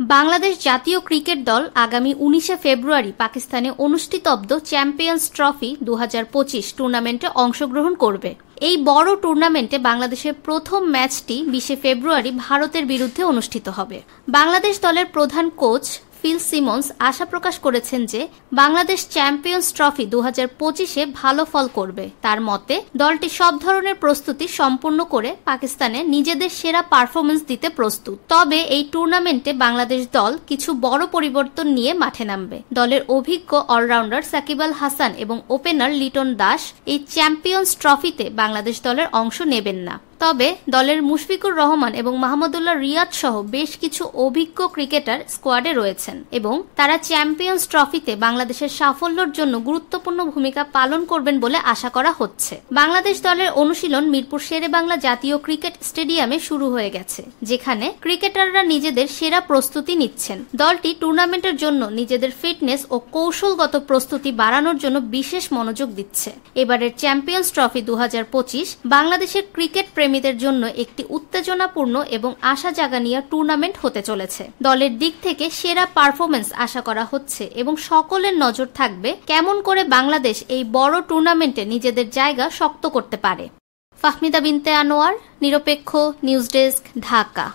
বাংলাদেশ জাতীয় ক্রিকেট দল আগামী 19শে ফেব্রুয়ারি পাকিস্তানে অনুষ্ঠিতব্য চ্যাম্পিয়ন্স ট্রফি 2025 টুর্নামেন্টে অংশগ্রহণ করবে। এই বড় টুর্নামেন্টে বাংলাদেশের প্রথম ম্যাচটি 20শে ফেব্রুয়ারি ভারতের বিরুদ্ধে অনুষ্ঠিত হবে। বাংলাদেশ দলের প্রধান কোচ ফিল সিমন্স আশা প্রকাশ করেছেন যে বাংলাদেশ চ্যাম্পিয়ন্স ট্রফি 2025-এ ভালো ফল করবে। তার মতে দলটি সব ধরনের প্রস্তুতি সম্পূর্ণ করে পাকিস্তানে নিজেদের সেরা পারফরমেন্স দিতে প্রস্তুত। তবে এই টুর্নামেন্টে বাংলাদেশ দল কিছু বড় পরিবর্তন নিয়ে মাঠে নামবে। দলের অভিজ্ঞ অলরাউন্ডার সাকিব আল হাসান এবং ওপেনার লিটন দাস এই চ্যাম্পিয়ন্স ট্রফিতে বাংলাদেশ দলের অংশ নেবেন না। তবে দলের মুশফিকুর রহমান এবং মাহমুদুল্লাহ রিয়াদ সহ বেশ কিছু অভিজ্ঞ ক্রিকেটার স্কোয়াডে রয়েছেন এবং তারা চ্যাম্পিয়ন্স ট্রফিতে বাংলাদেশের সাফল্যের জন্য গুরুত্বপূর্ণ ভূমিকা পালন করবেন বলে আশা করা হচ্ছে। বাংলাদেশ দলের অনুশীলন মিরপুর শেরেবাংলা জাতীয় ক্রিকেট স্টেডিয়ামে শুরু হয়ে গেছে, যেখানে ক্রিকেটাররা নিজেদের সেরা প্রস্তুতি নিচ্ছেন। দলটি টুর্নামেন্টের জন্য নিজেদের ফিটনেস ও কৌশলগত প্রস্তুতি বাড়ানোর জন্য বিশেষ মনোযোগ দিচ্ছে। এবারের চ্যাম্পিয়ন্স ট্রফি 2025 বাংলাদেশের ক্রিকেট প্রেমীদের জন্য একটি উত্তেজনাপূর্ণ এবং আশা জাগানিয়া টুর্নামেন্ট হতে চলেছে। দলের দিক থেকে সেরা পারফরমেন্স আশা করা হচ্ছে এবং সকলের নজর থাকবে কেমন করে বাংলাদেশ এই বড় টুর্নামেন্টে নিজেদের জায়গা শক্ত করতে পারে। ফাহমিদা বিনতে আনোয়ার, নিরপেক্ষ নিউজ ডেস্ক, ঢাকা।